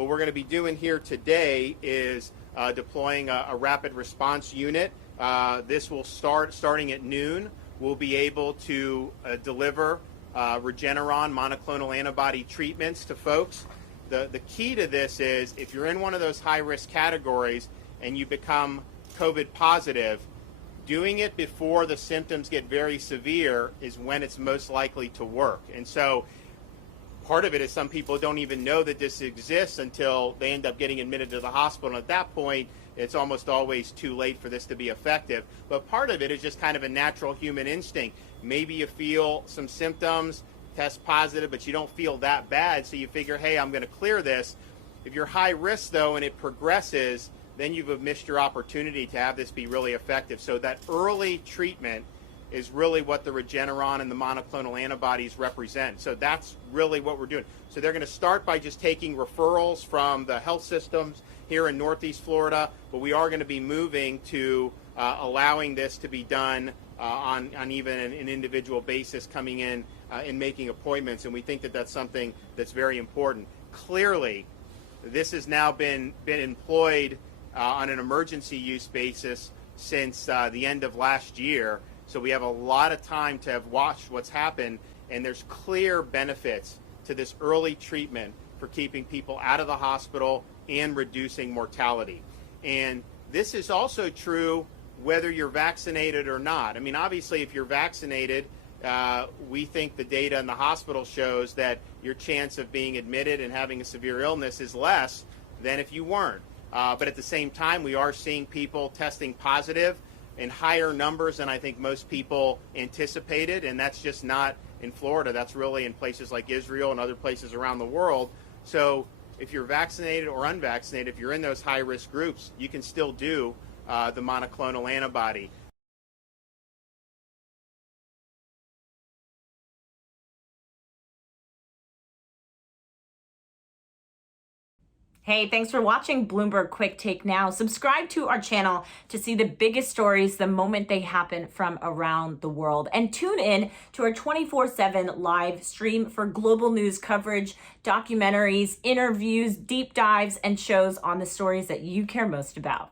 What we're going to be doing here today is deploying a rapid response unit. This will starting at noon. We'll be able to deliver Regeneron monoclonal antibody treatments to folks. The key to this is if you're in one of those high-risk categories and you become COVID positive, doing it before the symptoms get very severe is when it's most likely to work. And so part of it is some people don't even know that this exists until they end up getting admitted to the hospital. And at that point, it's almost always too late for this to be effective. But part of it is just kind of a natural human instinct. Maybe you feel some symptoms, test positive, but you don't feel that bad, so you figure, hey, I'm going to clear this. If you're high risk, though, and it progresses, then you've missed your opportunity to have this be really effective. So that early treatment is really what the Regeneron and the monoclonal antibodies represent. So that's really what we're doing. So they're going to start by just taking referrals from the health systems here in Northeast Florida, but we are going to be moving to allowing this to be done on even an individual basis, coming in and making appointments, and we think that that's something that's very important. Clearly, this has now been employed on an emergency use basis since the end of last year. So we have a lot of time to have watched what's happened, and there's clear benefits to this early treatment for keeping people out of the hospital and reducing mortality. And this is also true whether you're vaccinated or not. I mean, obviously, if you're vaccinated, we think the data in the hospital shows that your chance of being admitted and having a severe illness is less than if you weren't. But at the same time, we are seeing people testing positive in higher numbers than I think most people anticipated, and that's just not in Florida. That's really in places like Israel and other places around the world. So if you're vaccinated or unvaccinated, if you're in those high-risk groups, you can still do the monoclonal antibody. Hey, thanks for watching Bloomberg Quicktake Now. Subscribe to our channel to see the biggest stories the moment they happen from around the world. And tune in to our 24/7 live stream for global news coverage, documentaries, interviews, deep dives, and shows on the stories that you care most about.